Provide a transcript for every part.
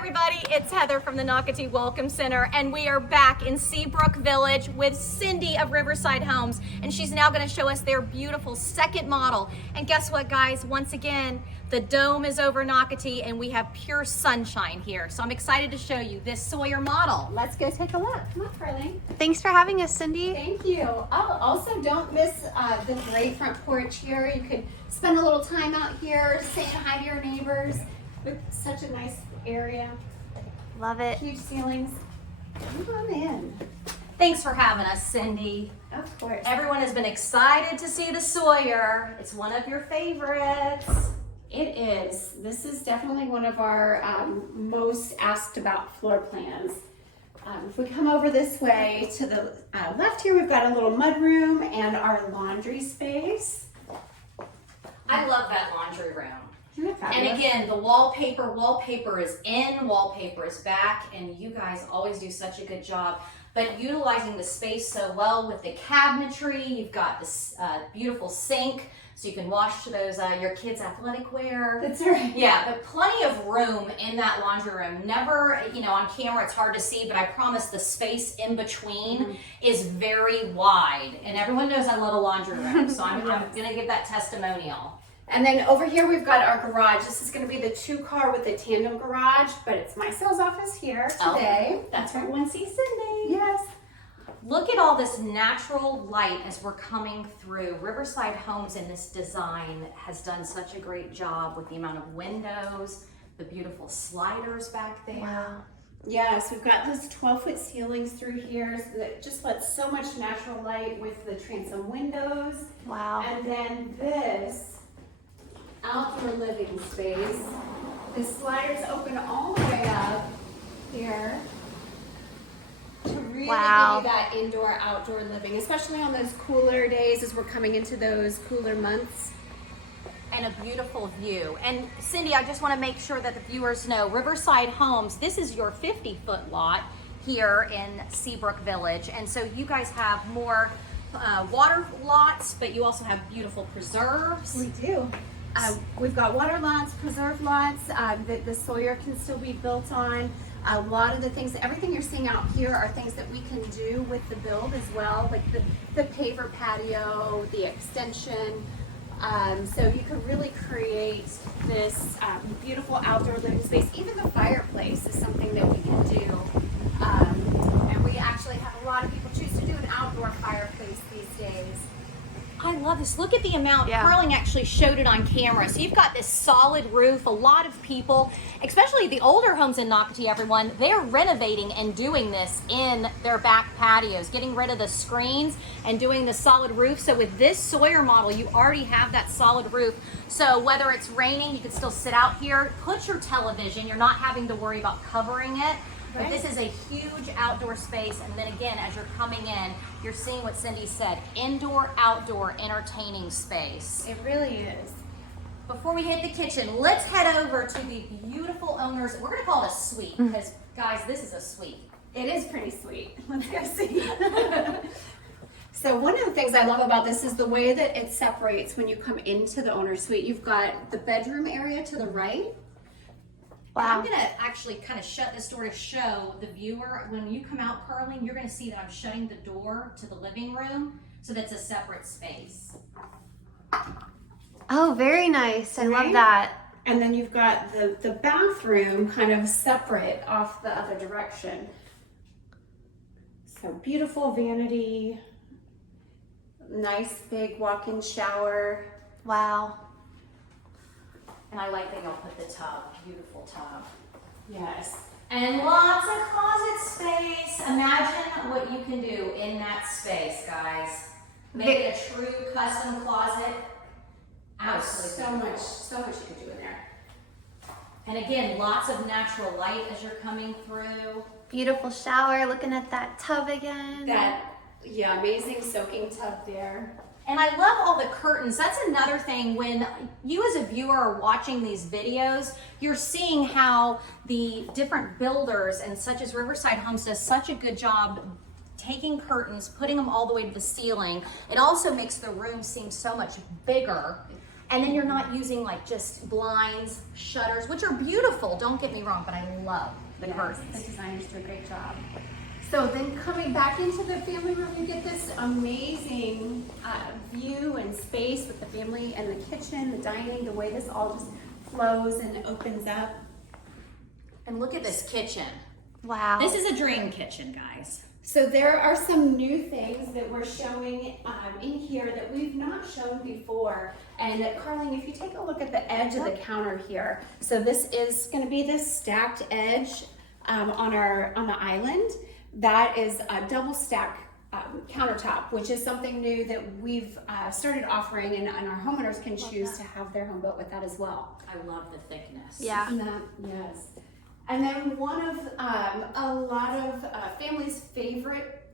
everybody, it's Heather from the Nocatee Welcome Center, and we are back in Seabrook Village with Cindy of Riverside Homes, and she's now going to show us their beautiful second model. And guess what, guys? Once again, the dome is over Nocatee, and we have pure sunshine here. So I'm excited to show you this Sawyer model. Let's go take a look. Come on, Carly. Thanks for having us, Cindy. Thank you. Oh, also, don't miss the great front porch here. You could spend a little time out here saying hi to your neighbors. It's such a nice area. Love it. Huge ceilings. Come on in. Thanks for having us, Cindy. Of course. Everyone has been excited to see the Sawyer. It's one of your favorites. It is. This is definitely one of our most asked about floor plans. If we come over this way to the left here, we've got a little mudroom and our laundry space. I love that laundry room. Isn't it And fabulous? again, the wallpaper is in, wallpaper is back, and you guys always do such a good job. But utilizing the space so well with the cabinetry, you've got this beautiful sink, so you can wash those your kids' athletic wear. That's right. Yeah, but plenty of room in that laundry room. Never, on camera it's hard to see, but I promise the space in between is very wide. And everyone knows I love a laundry room, so I'm gonna give that testimonial. And then over here we've got our garage. This is going to be the 2-car with the tandem garage, but it's my sales office here today. Oh, that's where everyone sees Cindy. Yes. Look at all this natural light as we're coming through. Riverside Homes in this design has done such a great job with the amount of windows, the beautiful sliders back there. Wow. Yes, we've got those 12-foot ceilings through here that just lets so much natural light with the transom windows. Wow. And then this outdoor living space. The sliders open all the way up here to really Wow. give you that indoor-outdoor living, especially on those cooler days as we're coming into those cooler months. And a beautiful view. And Cindy, I just want to make sure that the viewers know Riverside Homes, this is your 50-foot lot here in Seabrook Village. And so you guys have more water lots, but you also have beautiful preserves. We do. We've got water lots, preserve lots that the Sawyer can still be built on. A lot of the things, everything you're seeing out here are things that we can do with the build as well, like the paver patio, the extension. So you can really create this beautiful outdoor living space. Even the fireplace is something that we can do. And we actually have a lot of people choose to do an outdoor fireplace these days. I love this. Look at the amount. Yeah. Carling actually showed it on camera. So you've got this solid roof. A lot of people, especially the older homes in Nocatee, everyone, they're renovating and doing this in their back patios, getting rid of the screens and doing the solid roof. So with this Sawyer model, you already have that solid roof. So whether it's raining, you can still sit out here, put your television. You're not having to worry about covering it. But Right. this is a huge outdoor space, and then again, as you're coming in, you're seeing what Cindy said, indoor, outdoor, entertaining space. It really is. Before we hit the kitchen, let's head over to the beautiful owners. We're gonna call it a suite, because guys, this is a suite. It is pretty sweet. Let's go see. So one of the things I love about this is the way that it separates when you come into the owner suite. You've got the bedroom area to the right. I'm gonna actually kind of shut this door to show the viewer, when you come out, Carling, you're gonna see that I'm shutting the door to the living room, so that's a separate space. Oh, very nice. I love Right? that. And then you've got the bathroom kind of separate off the other direction. So beautiful vanity, nice big walk-in shower. Wow. And I like that y'all put the tub, beautiful tub. Yes. And lots of closet space. Imagine what you can do in that space, guys. Make it a true custom closet. Absolutely. So much you could do in there. And again, lots of natural light as you're coming through. Beautiful shower, looking at that tub again. Yeah, amazing soaking tub there. And I love all the curtains. That's another thing. When you as a viewer are watching these videos, you're seeing how the different builders, and such as Riverside Homes, does such a good job taking curtains, putting them all the way to the ceiling. It also makes the room seem so much bigger. And then you're not using like just blinds, shutters, which are beautiful, don't get me wrong, but I love the curtains. The designers do a great job. So then coming back into the family room, you get this amazing view and space with the family and the kitchen, the dining, the way this all just flows and opens up. And look at this kitchen. Wow. This is a dream kitchen, guys. So there are some new things that we're showing in here that we've not shown before. And Carlene, if you take a look at the edge of the counter here, so this is going to be this stacked edge on the island. That is a double stack countertop, which is something new that we've started offering, and our homeowners can choose to have their home built with that as well. I love the thickness. Yeah. Isn't that, yes. And then one of a lot of families' favorite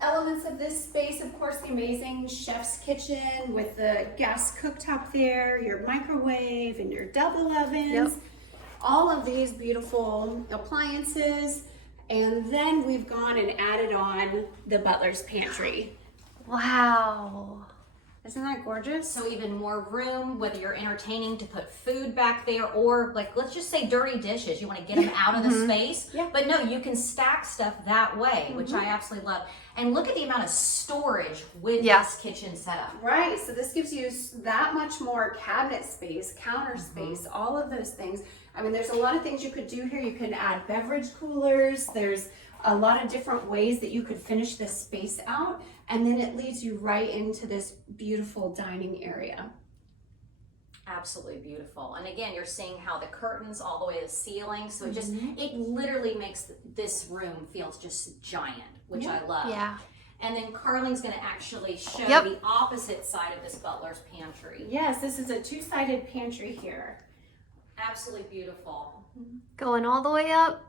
elements of this space, of course, the amazing chef's kitchen with the gas cooktop there, your microwave and your double ovens, Yep. all of these beautiful appliances. And then we've gone and added on the butler's pantry. Wow. Isn't that gorgeous? So even more room, whether you're entertaining, to put food back there, or like, let's just say dirty dishes, you want to get them out of the space. Yeah. But no, you can stack stuff that way, which I absolutely love. And look at the amount of storage with this kitchen setup. Right, so this gives you that much more cabinet space, counter space, all of those things. I mean, there's a lot of things you could do here. You can add beverage coolers. There's a lot of different ways that you could finish this space out. And then it leads you right into this beautiful dining area. Absolutely beautiful. And again, you're seeing how the curtains all the way to the ceiling. So it just, it literally makes this room feels just giant, which I love. Yeah. And then Carlene's going to actually show the opposite side of this butler's pantry. Yes, this is a two-sided pantry here. Absolutely beautiful. Going all the way up.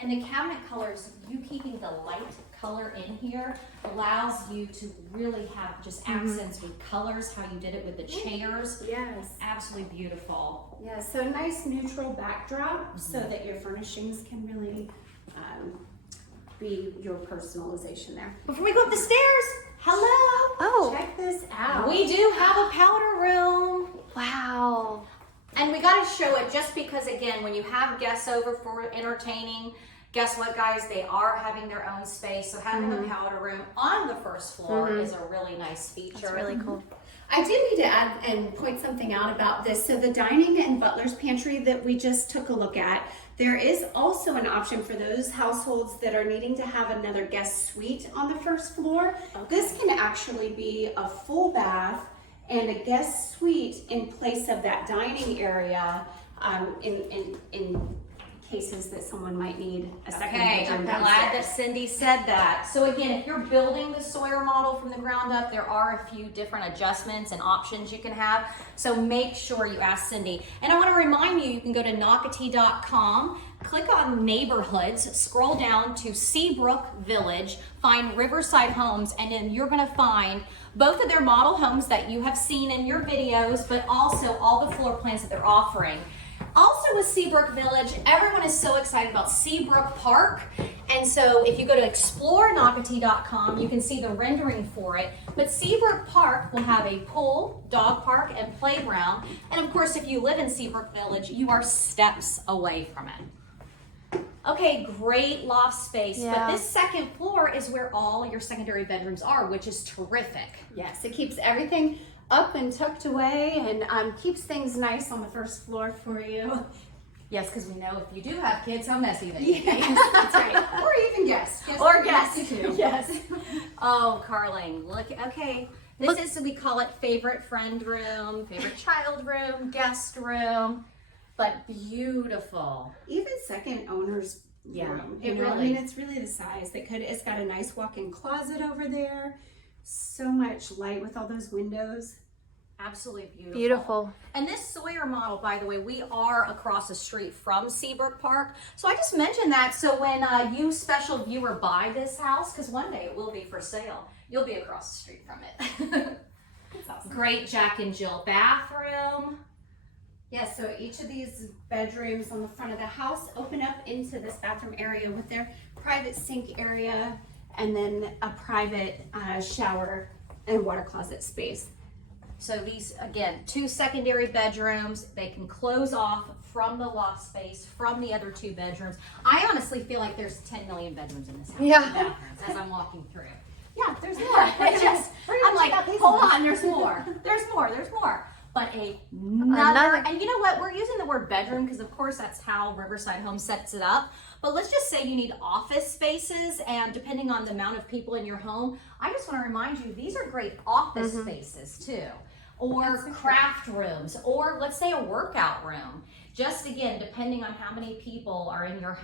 And the cabinet colors, you keeping the light color in here allows you to really have just accents with colors, how you did it with the chairs. Yes. Absolutely beautiful. Yeah, so a nice neutral backdrop so that your furnishings can really be your personalization there. Before we go up the stairs, hello. Oh. Check this out. We do have a powder room. Wow. And we got to show it just because, again, when you have guests over for entertaining, guess what, guys? They are having their own space. So having a powder room on the first floor is a really nice feature. That's really cool. I do need to add and point something out about this. So the dining and butler's pantry that we just took a look at, there is also an option for those households that are needing to have another guest suite on the first floor. This can actually be a full bath and a guest suite in place of that dining area in cases that someone might need a second Okay, bedroom I'm glad that downstairs. Cindy said that. So again, if you're building the Sawyer model from the ground up, there are a few different adjustments and options you can have. So make sure you ask Cindy. And I want to remind you, you can go to Nocatee.com, click on neighborhoods, scroll down to Seabrook Village, find Riverside Homes, and then you're going to find both of their model homes that you have seen in your videos, but also all the floor plans that they're offering. Also with Seabrook Village, everyone is so excited about Seabrook Park. And so if you go to explorenocatee.com, you can see the rendering for it. But Seabrook Park will have a pool, dog park, and playground. And of course, if you live in Seabrook Village, you are steps away from it. Okay, great loft space. But this second floor is where all your secondary bedrooms are, which is terrific. Yes, it keeps everything up and tucked away and keeps things nice on the first floor for you. Yes, because we know if you do have kids, how messy they can be. That's right. Or even guests. Or guests. Too. Yes. Oh, Carlene, look. Okay, this is, we call it favorite friend room, favorite child room, guest room, but beautiful. Even second owner's room. You know, I mean, it's really the size that could. It's got a nice walk-in closet over there. So much light with all those windows. Absolutely beautiful. Beautiful. And this Sawyer model, by the way, we are across the street from Seabrook Park. So I just mentioned that so when you special viewer buy this house, because one day it will be for sale, you'll be across the street from it. That's awesome. Great Jack and Jill bathroom. Yes, so each of these bedrooms on the front of the house open up into this bathroom area with their private sink area and then a private shower and water closet space. So these, again, 2 secondary bedrooms. They can close off from the loft space, from the other 2 bedrooms. I honestly feel like there's 10 million bedrooms in this house. Yeah. As I'm walking through. Yeah, there's more. It's just, I'm like, hold on, there's more. There's more. But another, and you know what? We're using the word bedroom because, of course, that's how Riverside Home sets it up. But let's just say you need office spaces, and depending on the amount of people in your home, I just want to remind you, these are great office spaces too. Or craft rooms, or let's say a workout room. Just again, depending on how many people are in your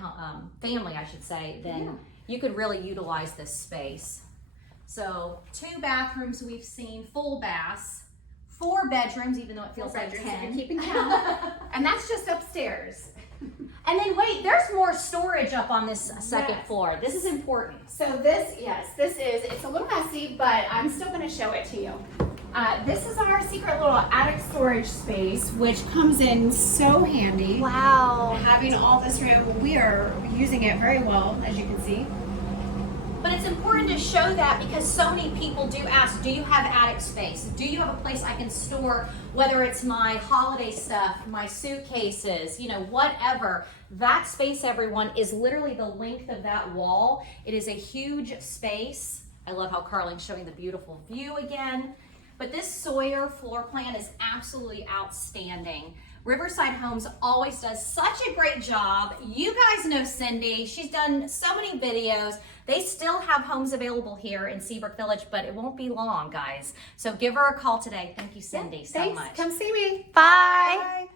family, I should say, then you could really utilize this space. So 2 bathrooms we've seen, full baths, 4 bedrooms, even though it feels like 10. Keeping count. And that's just upstairs. And then wait, there's more storage up on this second floor. This is important. So this, it's a little messy, but I'm still gonna show it to you. This is our secret little attic storage space, which comes in so handy. Wow. Having all this room, we are using it very well, as you can see. But it's important to show that because so many people do ask, do you have attic space? Do you have a place I can store, whether it's my holiday stuff, my suitcases, you know, whatever. That space, everyone, is literally the length of that wall. It is a huge space. I love how Carling's showing the beautiful view again. But this Sawyer floor plan is absolutely outstanding. Riverside Homes always does such a great job. You guys know Cindy. She's done so many videos. They still have homes available here in Seabrook Village, but it won't be long, guys. So give her a call today. Thank you, Cindy, so much. Come see me. Bye. Bye.